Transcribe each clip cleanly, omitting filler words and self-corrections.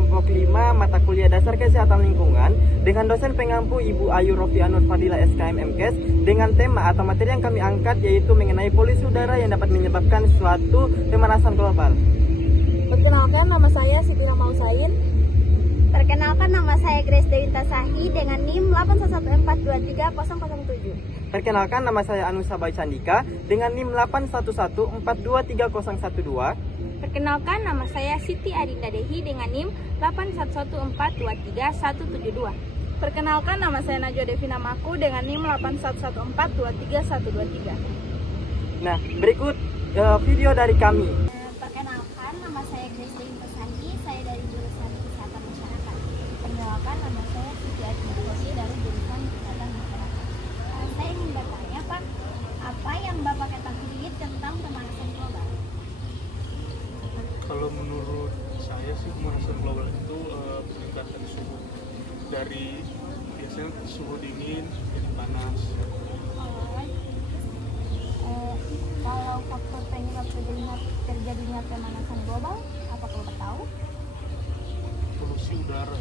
kelompok 5 mata kuliah dasar kesehatan lingkungan dengan dosen pengampu Ibu Ayu Rofianur Fadila SKM MKes dengan tema atau materi yang kami angkat yaitu mengenai polusi udara yang dapat menyebabkan suatu pemanasan global. Perkenalkan, nama saya Siti Rama Usain. Perkenalkan, nama saya Grace Dewinta Sahi dengan NIM 811423007. Perkenalkan, nama saya Anusa Bayu Candika dengan NIM 811423012. Perkenalkan, nama saya Siti Adinda Dehi dengan NIM 811423172. Perkenalkan, nama saya Najwa Devina Maku dengan NIM 811423123. Nah, berikut video dari kami. Perkenalkan, nama saya Grace Dewinta Sahi, saya dari jurusan Kesehatan Masyarakat. Perkenalkan, nama saya Siti Adinda Dehi dari jurusan Kesehatan Masyarakat. Saya ingin bertanya, Pak, apa yang Bapak ketahui tentang pemanasan global? Kalau menurut saya sih pemanasan global itu peningkatan suhu dari biasanya suhu dingin jadi panas. Kalau faktor penyebab terjadinya pemanasan global, apa Bapak tahu? Polusi udara.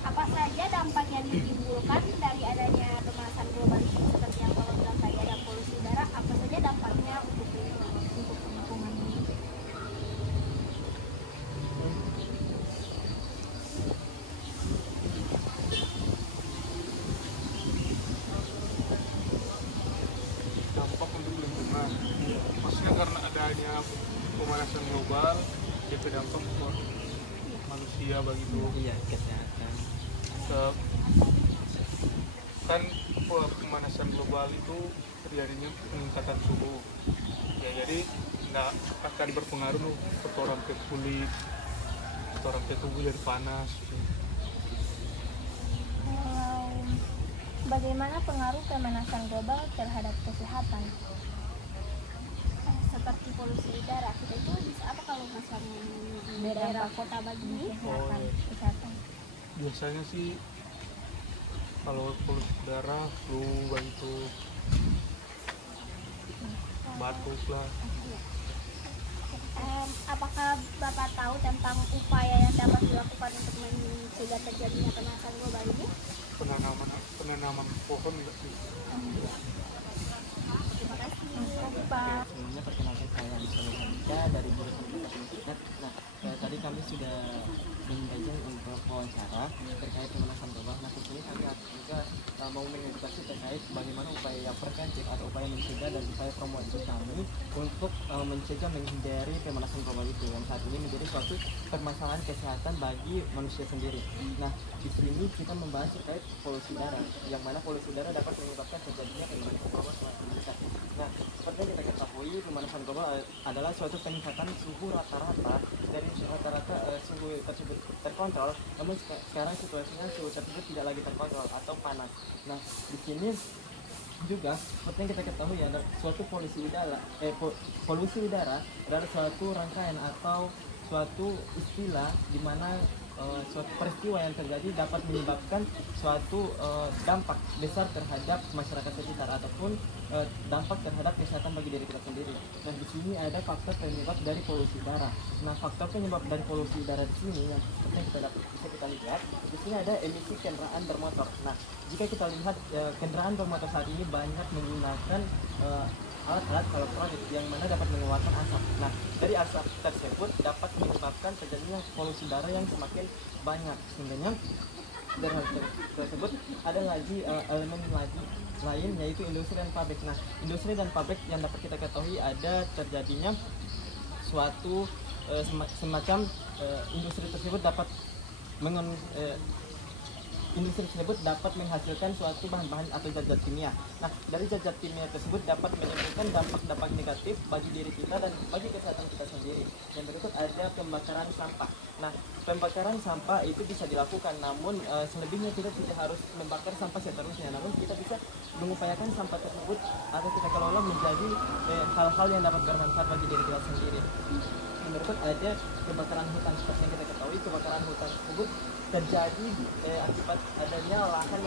Apa saja dampak yang ditimbulkan dari adanya pemanasan global ini? Seperti yang Bapak bilang tadi ada polusi udara, apa saja dampaknya untuk lingkungan ini? Dampak untuk lingkungan. Maksudnya karena adanya pemanasan global, jadi dampak buat manusia begitu. Iya, kesehatan. Kan pemanasan global itu terjadinya peningkatan suhu. Ya, jadi nggak akan berpengaruh ke orang ke kulit, ke orang ke tubuh jadi panas. Bagaimana pengaruh pemanasan global terhadap kesehatan? Seperti polusi udara, kita itu bisa apa kalau misalnya di daerah kota begini kesehatan? Biasanya sih kalau polusi udara, flu begitu, batuk lah. Apakah Bapak tahu tentang upaya yang dapat dilakukan untuk mencegah terjadinya pemanasan global ini? Penanaman pohon enggak sih? Terima kasih. Pak. Sebelumnya perkenalkan saya Anusa Bayu Candika dari jurusan Kesehatan Internet. Nah, tadi kami sudah mengundang untuk wawancara terkait pemanasan global. Nah, kali kami juga mau mengedukasi terkait bagaimana upaya preventif atau upaya mencegah dan upaya promosi kami untuk mencegah menghindari pemanasan global itu yang saat ini menjadi suatu permasalahan kesehatan bagi manusia sendiri. Nah, di sini kita membahas terkait polusi udara, yang mana polusi udara dapat menyebabkan terjadinya pemanasan global semakin besar. Nah, seperti yang kita ketahui, pemanasan global adalah suatu peningkatan suhu rata-rata dari rata-rata suhu tersebut terkontrol, namun sekarang situasinya suhu tersebut tidak lagi terkontrol atau panas. Nah, di sini juga seperti yang kita ketahui ada suatu polusi udara adalah suatu rangkaian atau suatu istilah di mana suatu peristiwa yang terjadi dapat menyebabkan suatu dampak besar terhadap masyarakat sekitar ataupun dampak terhadap kesehatan bagi diri kita sendiri. Nah, di sini ada faktor penyebab dari polusi udara. Nah, faktor penyebab dari polusi udara di sini yang seperti yang bisa kita lihat, di sini ada emisi kendaraan bermotor. Nah, jika kita lihat kendaraan bermotor saat ini banyak menggunakan alat-alat elektronik yang mana dapat mengeluarkan asap. Nah, dari asap tersebut dapat menyebabkan terjadinya polusi udara yang semakin banyak. Sehingga dari hal tersebut ada lagi elemen lain yaitu industri dan pabrik. Nah, industri dan pabrik yang dapat kita ketahui ada terjadinya suatu semacam industri tersebut dapat menghasilkan suatu bahan-bahan atau zat-zat kimia. Nah, dari zat-zat kimia tersebut dapat menimbulkan dampak-dampak negatif bagi diri kita dan bagi kesehatan kita sendiri. Yang berikut ada pembakaran sampah. Nah, pembakaran sampah itu bisa dilakukan, namun selebihnya kita tidak harus membakar sampah seterusnya. Namun kita bisa mengupayakan sampah tersebut atau kita kelola menjadi hal-hal yang dapat bermanfaat bagi diri kita sendiri. Yang berikut ada kebakaran hutan. Seperti yang kita ketahui, kebakaran hutan tersebut terjadi akibat adanya lahan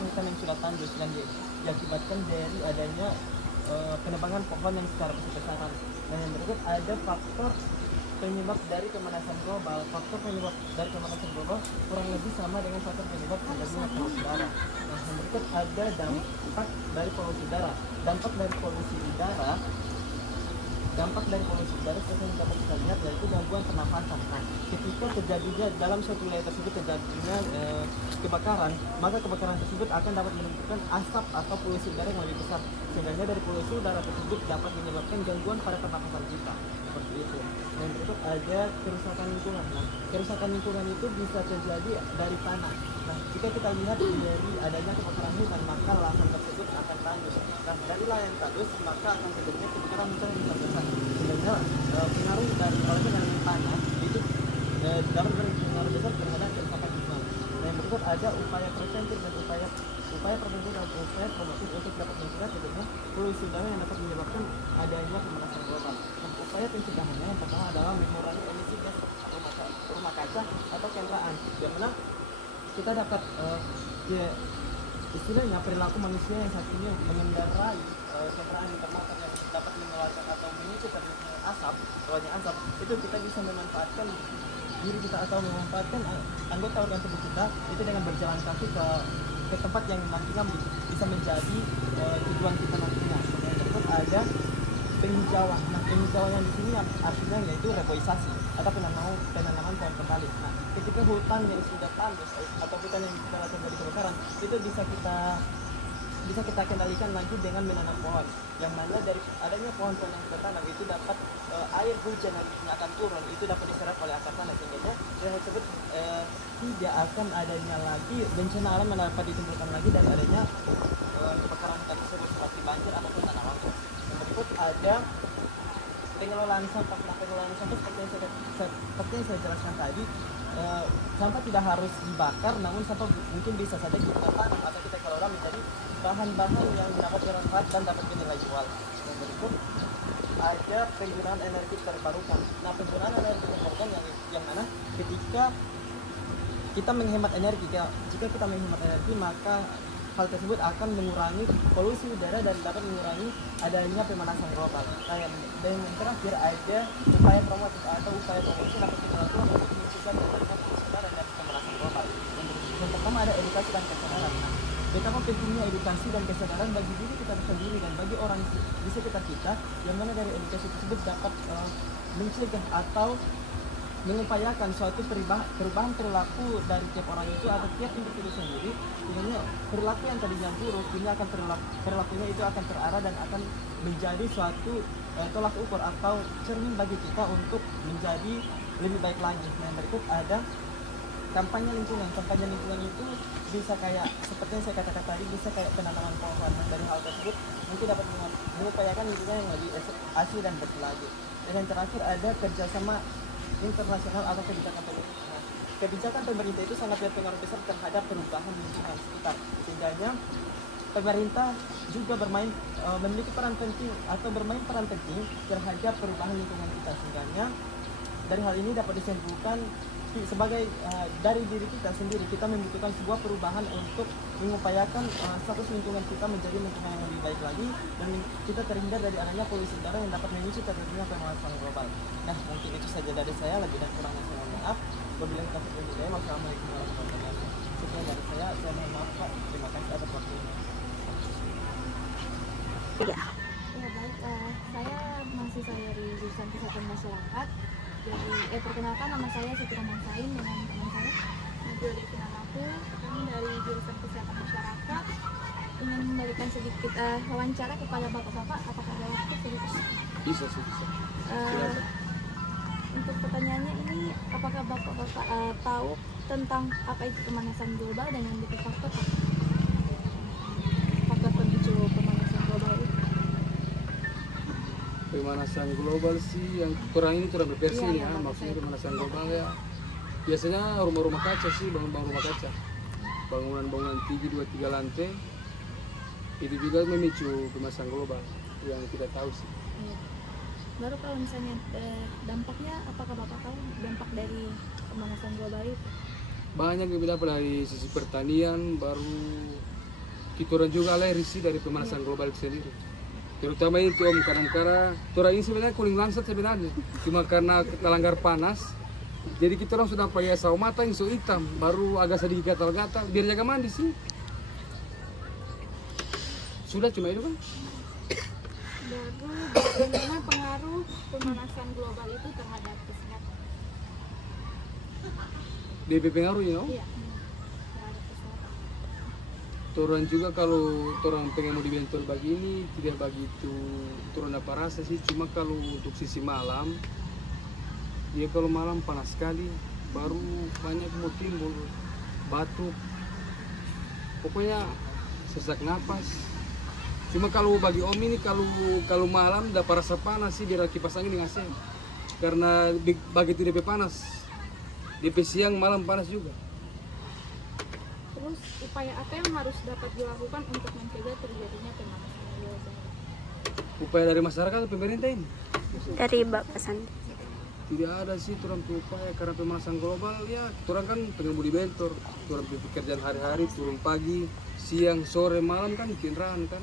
hutan yang sudah tandus dan diakibatkan dari adanya penebangan pohon yang secara besar-besaran. Nah, yang berikut ada faktor penyebab dari pemanasan global. Faktor penyebab dari pemanasan global kurang lebih sama dengan faktor penyebab terjadinya polusi udara. Nah, yang berikut ada dampak dari polusi udara. Dampak dari polusi udara seperti yang dapat kita lihat yaitu gangguan pernafasan. Nah, ketika terjadinya dalam suatu wilayah tersebut terjadinya kebakaran, maka kebakaran tersebut akan dapat menimbulkan asap atau polusi udara yang lebih besar. Sehingga dari polusi udara tersebut dapat menyebabkan gangguan pada pernafasan kita. Seperti itu. Nah, yang berikut ada kerusakan lingkungan. Nah, kerusakan lingkungan itu bisa terjadi dari tanah. Nah, jika kita lihat dari adanya kebakaran hutan, maka lahan tersebut akan tandus. Nah, dari lahan tandus, maka akan terjadinya kebakaran hutan yang besar. Sehingga pengaruh dari tanah itu dapat berpengaruh besar terhadap kerusakan lingkungan. Nah, yang berikut ada upaya preventif dan upaya promotif untuk dapat mencegah terjadinya polusi udara yang dapat menyebabkan adanya pemanasan global. Nah, upaya pencegahannya yang pertama adalah mengurangi emisi gas rumah kaca atau kendaraan, yang mana kita dapat istilahnya perilaku manusia yang saat ini mengendarai kendaraan bermotor yang dapat mengeluarkan atau memicu terjadinya asap, itu kita bisa memanfaatkan diri kita atau memanfaatkan anggota organ tubuh kita itu dengan berjalan kaki ke tempat yang nantinya bisa menjadi tujuan kita nantinya. Yang berikut ada penghijauan. Nah, penghijauan yang di sini artinya yaitu reboisasi atau penanaman pohon kembali. Nah, ketika hutan yang sudah tandus atau hutan yang sudah terjadi kebakaran itu bisa kita kendalikan lagi dengan menanam pohon, yang mana dari adanya pohon-pohon yang kita tanam itu dapat air hujan yang akan turun itu dapat diserap oleh akar tanah, sehingga yang tersebut tidak akan adanya lagi bencana alam yang dapat ditimbulkan lagi dari adanya kebakaran hutan tersebut seperti banjir ataupun tanah longsor. Berikut ada pengelolaan sampah. Nah, pengelolaan sampah seperti yang saya jelaskan tadi, sampah tidak harus dibakar, namun sampah mungkin bisa saja kita tanam atau kita kelola menjadi bahan-bahan yang dapat bermanfaat dan dapat bernilai jual. Yang berikut ada penggunaan energi terbarukan. Nah, penggunaan energi terbarukan yang mana ketika kita menghemat energi, jika kita menghemat energi maka hal tersebut akan mengurangi polusi udara dan dapat mengurangi adanya pemanasan global. Nah, dan yang terakhir ada upaya promotif dapat kita lakukan untuk mencegah terjadinya polusi udara dan pemanasan global. Yang pertama ada edukasi dan kesadaran. Nah, betapa pentingnya edukasi dan kesadaran bagi diri kita sendiri dan bagi orang di sekitar kita, yang mana dari edukasi tersebut dapat mencegah atau mengupayakan suatu perubahan perilaku dari tiap orang itu atau tiap individu sendiri, sehingga perilaku yang tadinya buruk ini akan perilakunya itu akan terarah dan akan menjadi suatu tolak ukur atau cermin bagi kita untuk menjadi lebih baik lagi. Nah, berikut ada kampanye lingkungan. Kampanye lingkungan itu bisa kayak seperti yang saya katakan tadi, bisa kayak penanaman pohon. Nah, dari hal tersebut mungkin dapat mengupayakan lingkungan yang lebih asli dan bersih lagi. Dan yang terakhir ada kerjasama internasional atau kebijakan pemerintah. Nah, kebijakan pemerintah itu sangat berpengaruh besar terhadap perubahan lingkungan sekitar. Sehingga pemerintah juga memiliki peran penting atau bermain peran penting terhadap perubahan lingkungan kita. Sehingga dari hal ini dapat disimpulkan sebagai dari diri kita sendiri, kita membutuhkan sebuah perubahan untuk mengupayakan status lingkungan kita menjadi lingkungan yang lebih baik lagi, dan kita terhindar dari adanya polusi udara yang dapat memicu terjadinya pemanasan global. Nah, mungkin itu saja dari saya, lebih dan kurangnya saya mohon maaf. Wabillahi taufiq wal hidayah. Wassalamualaikum warahmatullahi wabarakatuh. Sekian dari saya mohon maaf Pak. Terima kasih atas waktunya. Ya. Ya baik, saya mahasiswa dari jurusan Kesehatan Masyarakat. Jadi, perkenalkan, nama saya Siti Romansain dengan teman saya Nabil Devinamaku. Kami dari jurusan Kesehatan Masyarakat ingin memberikan sedikit wawancara kepada bapak-bapak. Apakah ada waktu sedikit? Bisa. Untuk pertanyaannya ini, apakah bapak-bapak tahu tentang apa itu pemanasan global dan yang menjadi faktor pemicu pemanasan global itu? Pemanasan global sih yang kurang berversi Iya, ya, maksudnya pemanasan global ya biasanya rumah-rumah kaca sih, bangun-bangun rumah kaca, bangunan-bangunan tinggi 2-3 lantai itu juga memicu pemanasan global yang kita tahu sih. Iya. Baru kalau misalnya dampaknya, apakah bapak tahu dampak dari pemanasan global itu? Banyak yang dapat dari sisi pertanian, baru kita orang juga alergi sih dari pemanasan global itu sendiri. Terutama itu Om, kadang-kadang orang ini sebenarnya kuning langsat sebenarnya, cuma karena kita langgar panas, jadi kita orang sudah pakai saus matang yang hitam, baru agak sedikit gatal-gatal, biar jaga mandi sih. Sudah cuma itu kan? Baru bagaimana pengaruh pemanasan global itu terhadap kesehatan? DP pengaruhnya, no? Iya, terhadap kesehatan. Orang juga kalau orang pengen mau dibentor begini tidak begitu turun apa rasa sih, cuma kalau untuk sisi malam dia kalau malam panas sekali baru banyak mau timbul batuk, pokoknya sesak napas. Cuma kalau bagi Om ini kalau malam dapat rasa panas sih biar kipas angin dengan AC, karena begitu DP panas DP siang malam panas juga. Terus upaya apa yang harus dapat dilakukan untuk mencegah terjadinya pemanasan global? Upaya dari masyarakat atau pemerintah ini? Dari Bapak Sandi. Tidak ada sih turun upaya karena pemanasan global ya. Turun kan pengemudi bentor, turun pekerjaan hari-hari, turun pagi, siang, sore, malam kan kendaraan kan.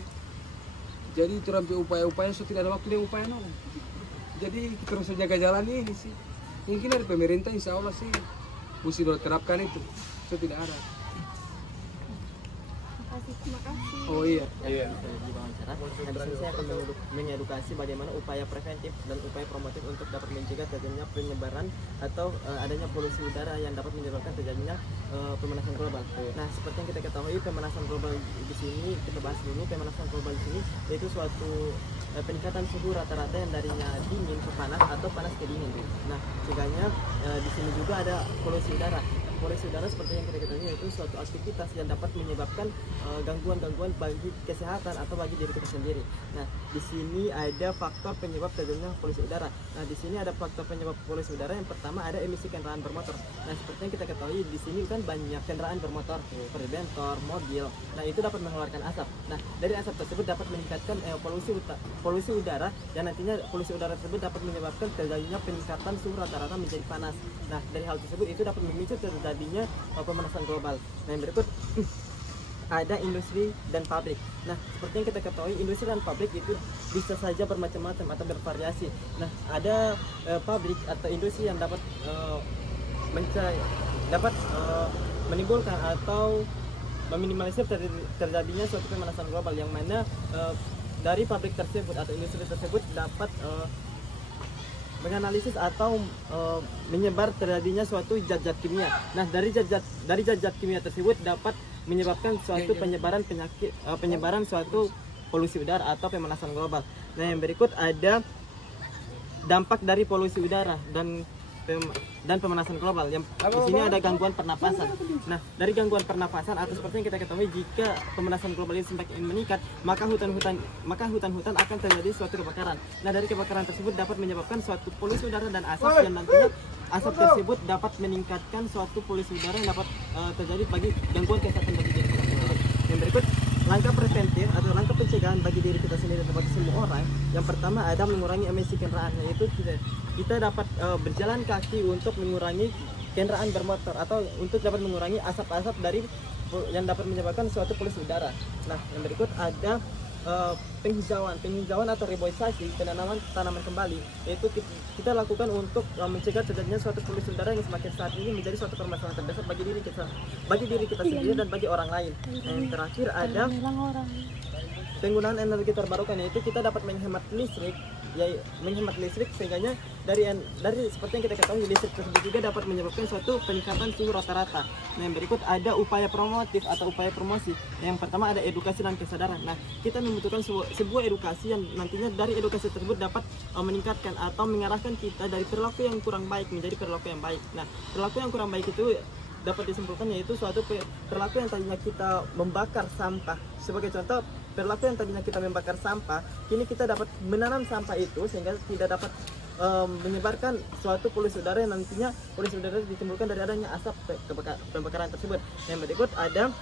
Jadi turun upaya-upaya so tidak ada waktu yang upaya no. Jadi kita harus jaga jalan ini sih. Mungkin dari pemerintah insya Allah sih mesti terapkan itu. So tidak ada. Terima kasih. Oh iya. Iya. Di wawancara. Nah, di sini saya akan mengedukasi bagaimana upaya preventif dan upaya promotif untuk dapat mencegah terjadinya penyebaran atau adanya polusi udara yang dapat menyebabkan terjadinya pemanasan global. Nah, seperti yang kita ketahui, pemanasan global di sini kita bahas dulu. Pemanasan global di sini yaitu suatu peningkatan suhu rata-rata yang darinya dingin ke panas atau panas ke dingin. Nah, sehingga di sini juga ada polusi udara. Polusi udara seperti yang kita ketahui yaitu suatu aktivitas yang dapat menyebabkan gangguan-gangguan bagi kesehatan atau bagi diri kita sendiri. Nah, di sini ada faktor penyebab terjadinya polusi udara. Nah, di sini ada faktor penyebab polusi udara. Yang pertama ada emisi kendaraan bermotor. Nah, seperti yang kita ketahui di sini kan banyak kendaraan bermotor, seperti bentor, mobil. Nah, itu dapat mengeluarkan asap. Nah, dari asap tersebut dapat meningkatkan polusi udara dan nantinya polusi udara tersebut dapat menyebabkan terjadinya peningkatan suhu rata-rata menjadi panas. Nah, dari hal tersebut itu dapat memicu terjadinya pemanasan global. Nah, yang berikut ada industri dan pabrik. Nah, seperti yang kita ketahui, industri dan pabrik itu bisa saja bermacam-macam atau bervariasi. Nah, ada pabrik atau industri yang dapat menimbulkan atau meminimalisir terjadinya suatu pemanasan global, yang mana dari pabrik tersebut atau industri tersebut dapat menganalisis atau menyebar terjadinya suatu zat-zat kimia. Nah, dari zat-zat kimia tersebut dapat menyebabkan suatu penyebaran suatu polusi udara atau pemanasan global. Nah, yang berikut ada dampak dari polusi udara dan pemanasan global. Yang di sini ada gangguan pernapasan. Nah, dari gangguan pernapasan atau seperti yang kita ketahui, jika pemanasan global ini semakin meningkat, maka hutan-hutan akan terjadi suatu kebakaran. Nah, dari kebakaran tersebut dapat menyebabkan suatu polusi udara dan asap, yang nantinya asap tersebut dapat meningkatkan suatu polusi udara yang dapat terjadi bagi gangguan kesehatan bagi diri kita sendiri. Yang berikut langkah preventif atau langkah pencegahan bagi diri kita sendiri dan bagi semua orang. Yang pertama ada mengurangi emisi kendaraan, yaitu kita dapat berjalan kaki untuk mengurangi kendaraan bermotor atau untuk dapat mengurangi asap-asap dari yang dapat menyebabkan suatu polusi udara. Nah, yang berikut ada penghijauan atau reboisasi, penanaman tanaman kembali, yaitu kita lakukan untuk mencegah terjadinya suatu polusi udara yang semakin saat ini menjadi suatu permasalahan terbesar bagi diri kita sendiri dan bagi orang lain. Nah, yang terakhir ada penggunaan energi terbarukan, yaitu kita dapat menghemat listrik sehingga dari seperti yang kita ketahui, listrik tersebut juga dapat menyebabkan suatu peningkatan suhu rata-rata. Nah, yang berikut ada upaya promotif atau upaya promosi. Yang pertama ada edukasi dan kesadaran. Nah, kita membutuhkan sebuah edukasi yang nantinya dari edukasi tersebut dapat meningkatkan atau mengarahkan kita dari perilaku yang kurang baik menjadi perilaku yang baik. Nah, perilaku yang kurang baik itu dapat disimpulkan yaitu suatu perilaku yang tadinya kita membakar sampah. Sebagai contoh, perilaku yang tadinya kita membakar sampah, kini kita dapat menanam sampah itu sehingga tidak dapat menyebarkan suatu polusi udara yang nantinya polusi udara ditimbulkan dari adanya asap pembakaran tersebut. Yang berikut ada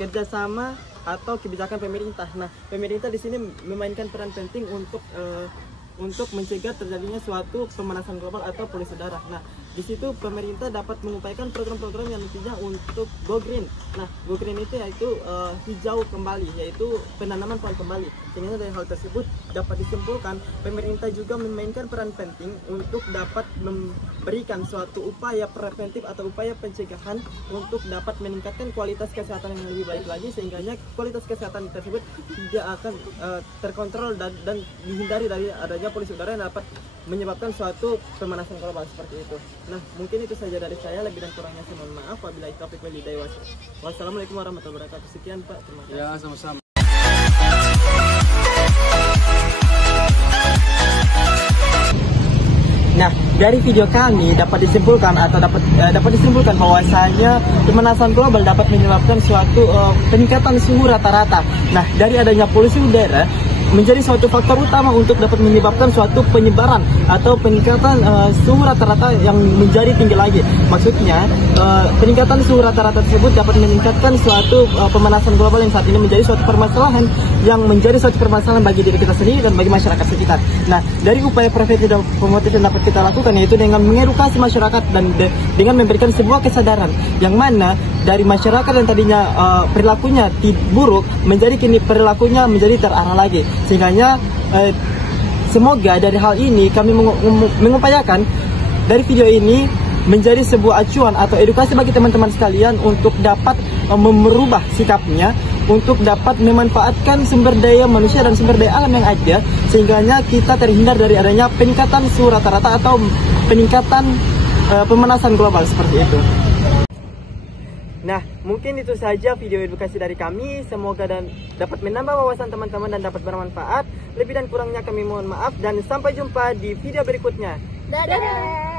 kerjasama atau kebijakan pemerintah. Nah, pemerintah di sini memainkan peran penting untuk mencegah terjadinya suatu pemanasan global atau polusi udara. Nah, di situ pemerintah dapat mengupayakan program-program yang nantinya untuk go green. Nah, go green itu yaitu hijau kembali, yaitu penanaman pohon kembali. Sehingga dari hal tersebut dapat disimpulkan pemerintah juga memainkan peran penting untuk dapat memberikan suatu upaya preventif atau upaya pencegahan untuk dapat meningkatkan kualitas kesehatan yang lebih baik lagi, sehingga kualitas kesehatan tersebut tidak akan terkontrol dan dihindari dari adanya polusi udara yang dapat menyebabkan suatu pemanasan global seperti itu. Nah, mungkin itu saja dari saya, lebih dan kurangnya saya mohon maaf. Wabillahi taufiq wal hidayah. Wassalamualaikum warahmatullahi wabarakatuh. Sekian Pak, terima kasih. Ya, sama-sama. Nah, dari video kami dapat disimpulkan bahwasanya pemanasan global dapat menyebabkan suatu peningkatan suhu rata-rata. Nah, dari adanya polusi udara menjadi suatu faktor utama untuk dapat menyebabkan suatu penyebaran atau peningkatan suhu rata-rata yang menjadi tinggi lagi. Maksudnya, peningkatan suhu rata-rata tersebut dapat meningkatkan suatu pemanasan global yang saat ini menjadi suatu permasalahan bagi diri kita sendiri dan bagi masyarakat sekitar. Nah, dari upaya preventif dan promotif yang dapat kita lakukan yaitu dengan mengedukasi masyarakat dan dengan memberikan sebuah kesadaran yang mana dari masyarakat yang tadinya perilakunya buruk menjadi kini perilakunya menjadi terarah lagi. Sehingga semoga dari hal ini kami mengupayakan dari video ini menjadi sebuah acuan atau edukasi bagi teman-teman sekalian untuk dapat merubah sikapnya, untuk dapat memanfaatkan sumber daya manusia dan sumber daya alam yang ada, sehingga kita terhindar dari adanya peningkatan suhu rata-rata atau peningkatan pemanasan global seperti itu. Nah, mungkin itu saja video edukasi dari kami. Semoga dan dapat menambah wawasan teman-teman dan dapat bermanfaat. Lebih dan kurangnya kami mohon maaf dan sampai jumpa di video berikutnya. Dadah.